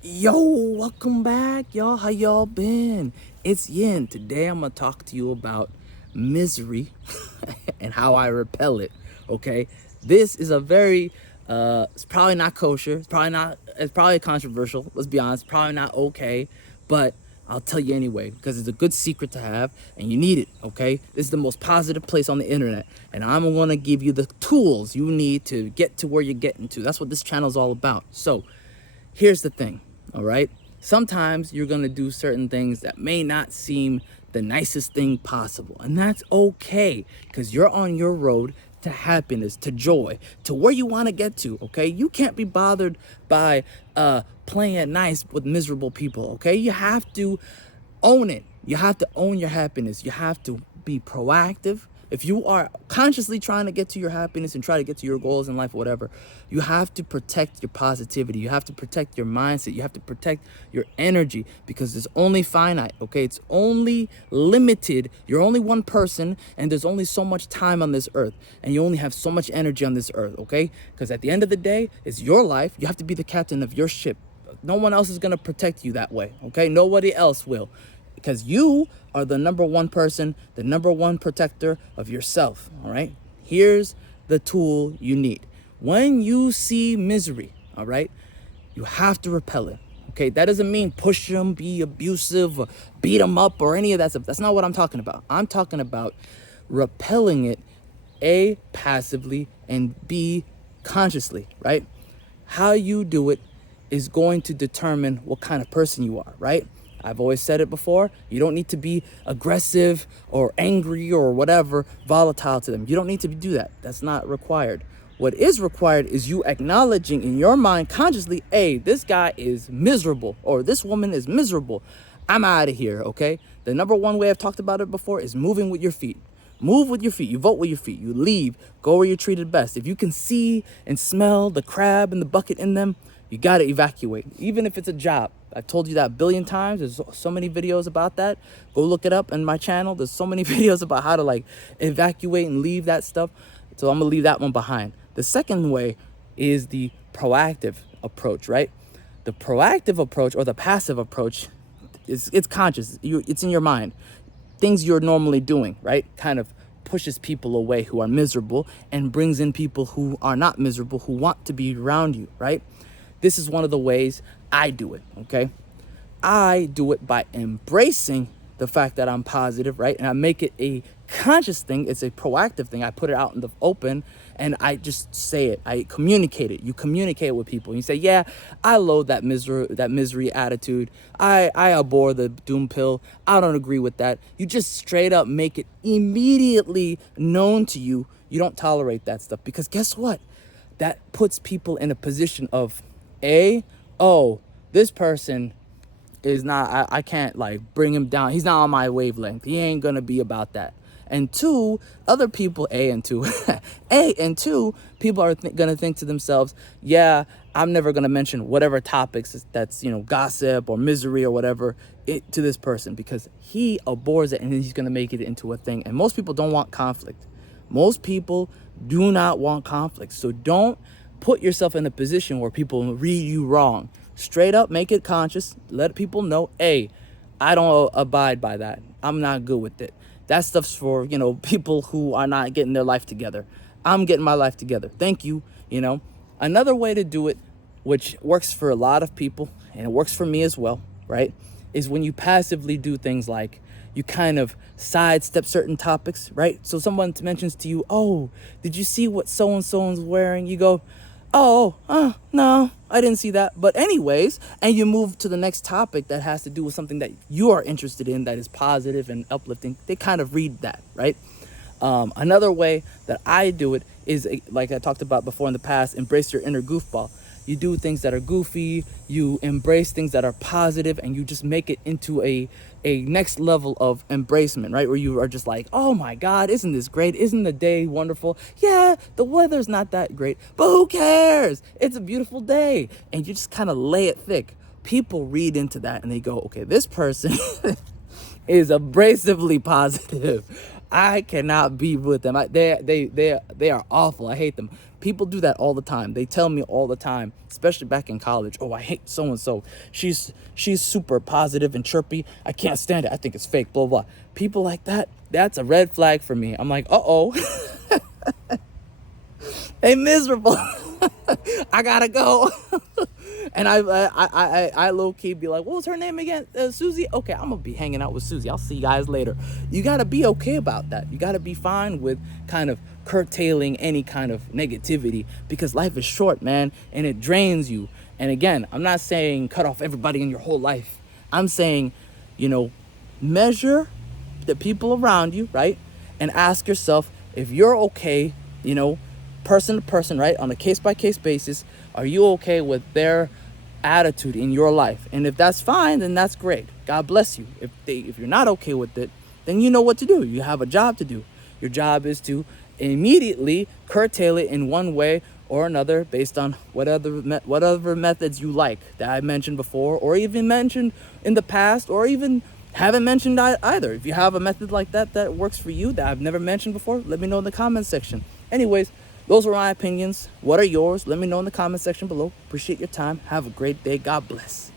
Yo, welcome back, y'all. How y'all been? It's Yin. Today I'm gonna talk to you about misery and how I repel it. Okay, this is a very it's probably not kosher. It's probably controversial. Let's be honest. Probably not okay, but I'll tell you anyway because it's a good secret to have and you need it. Okay, this is the most positive place on the internet, and I'm gonna give you the tools you need to get to where you're getting to. That's what this channel is all about. So here's the thing, all right? Sometimes you're gonna do certain things that may not seem the nicest thing possible, and that's okay because you're on your road to happiness, to joy, to where you want to get to. Okay, you can't be bothered by playing it nice with miserable people. Okay, you have to own it. You have to own your happiness. You have to be proactive. If you are consciously trying to get to your happiness and try to get to your goals in life, whatever, you have to protect your positivity. You have to protect your mindset. You have to protect your energy because it's only finite, okay? It's only limited. You're only one person and there's only so much time on this earth and you only have so much energy on this earth, okay? Because at the end of the day, it's your life. You have to be the captain of your ship. No one else is going to protect you that way, okay? Nobody else will because you are the number one person, the number one protector of yourself, all right? Here's the tool you need. When you see misery, all right, you have to repel it, okay? That doesn't mean push them, be abusive, or beat them up, or any of that stuff. That's not what I'm talking about. I'm talking about repelling it, A, passively, and B, consciously, right? How you do it is going to determine what kind of person you are, right? I've always said it before. You don't need to be aggressive or angry or whatever, volatile to them. You don't need to do that. That's not required. What is required is you acknowledging in your mind consciously, hey, this guy is miserable or this woman is miserable. I'm out of here, okay? The number one way I've talked about it before is moving with your feet. Move with your feet. You vote with your feet. You leave. Go where you're treated best. If you can see and smell the crab and the bucket in them, you got to evacuate, even if it's a job. I've told you that a billion times. There's so many videos about that. Go look it up in my channel. There's so many videos about how to evacuate and leave that stuff. So I'm going to leave that one behind. The second way is the proactive approach, right? The proactive approach or the passive approach it's conscious. It's in your mind. Things you're normally doing, right? Kind of pushes people away who are miserable and brings in people who are not miserable, who want to be around you, right? This is one of the ways I do it, okay? I do it by embracing the fact that I'm positive, right? And I make it a conscious thing. It's a proactive thing. I put it out in the open and I just say it. I communicate it. You communicate with people. You say, yeah, I loathe that misery attitude. I abhor the doom pill. I don't agree with that. You just straight up make it immediately known to you. You don't tolerate that stuff because guess what? That puts people in a position of this person is not, I can't bring him down. He's not on my wavelength. He ain't gonna be about that. And two, other people, people are gonna think to themselves, yeah, I'm never gonna mention whatever topics that's, gossip or misery or whatever to this person because he abhors it and he's gonna make it into a thing. And most people don't want conflict. Most people do not want conflict. So don't put yourself in a position where people read you wrong. Straight up, make it conscious. Let people know, hey, I don't abide by that. I'm not good with it. That stuff's for, people who are not getting their life together. I'm getting my life together. Thank you. Another way to do it, which works for a lot of people, and it works for me as well, right, is when you passively do things like you kind of sidestep certain topics, right? So someone mentions to you, oh, did you see what so-and-so is wearing? You go, no, I didn't see that. But anyways, and you move to the next topic that has to do with something that you are interested in that is positive and uplifting. They kind of read that, right? Another way that I do it is, like I talked about before in the past, embrace your inner goofball. You do things that are goofy, you embrace things that are positive, and you just make it into a next level of embracement, right? Where you are just like, oh my God, isn't this great? Isn't the day wonderful? Yeah, the weather's not that great, but who cares? It's a beautiful day. And you just kind of lay it thick. People read into that and they go, okay, this person is abrasively positive. I cannot be with them. They are awful. I hate them. People do that all the time. They tell me all the time, especially back in college. Oh, I hate so and so. She's super positive and chirpy. I can't stand it. I think it's fake. Blah blah. People like that. That's a red flag for me. I'm like, uh-oh. They miserable. I gotta go. And I low key be like, what was her name again? Susie? Okay, I'm gonna be hanging out with Susie. I'll see you guys later. You gotta be okay about that. You gotta be fine with kind of curtailing any kind of negativity, because life is short, man, and it drains you. And again, I'm not saying cut off everybody in your whole life. I'm saying, measure the people around you, right? And ask yourself if you're okay, person to person, right? On a case by case basis, are you okay with their attitude in your life? And if that's fine, then that's great. God bless you. If you're not okay with it, then you know what to do. You have a job to do. Your job is to immediately curtail it in one way or another based on whatever methods you like that I mentioned before, or even mentioned in the past, or even haven't mentioned either. If you have a method like that works for you that I've never mentioned before, let me know in the comments section. Anyways, those were my opinions. What are yours? Let me know in the comment section below. Appreciate your time. Have a great day. God bless.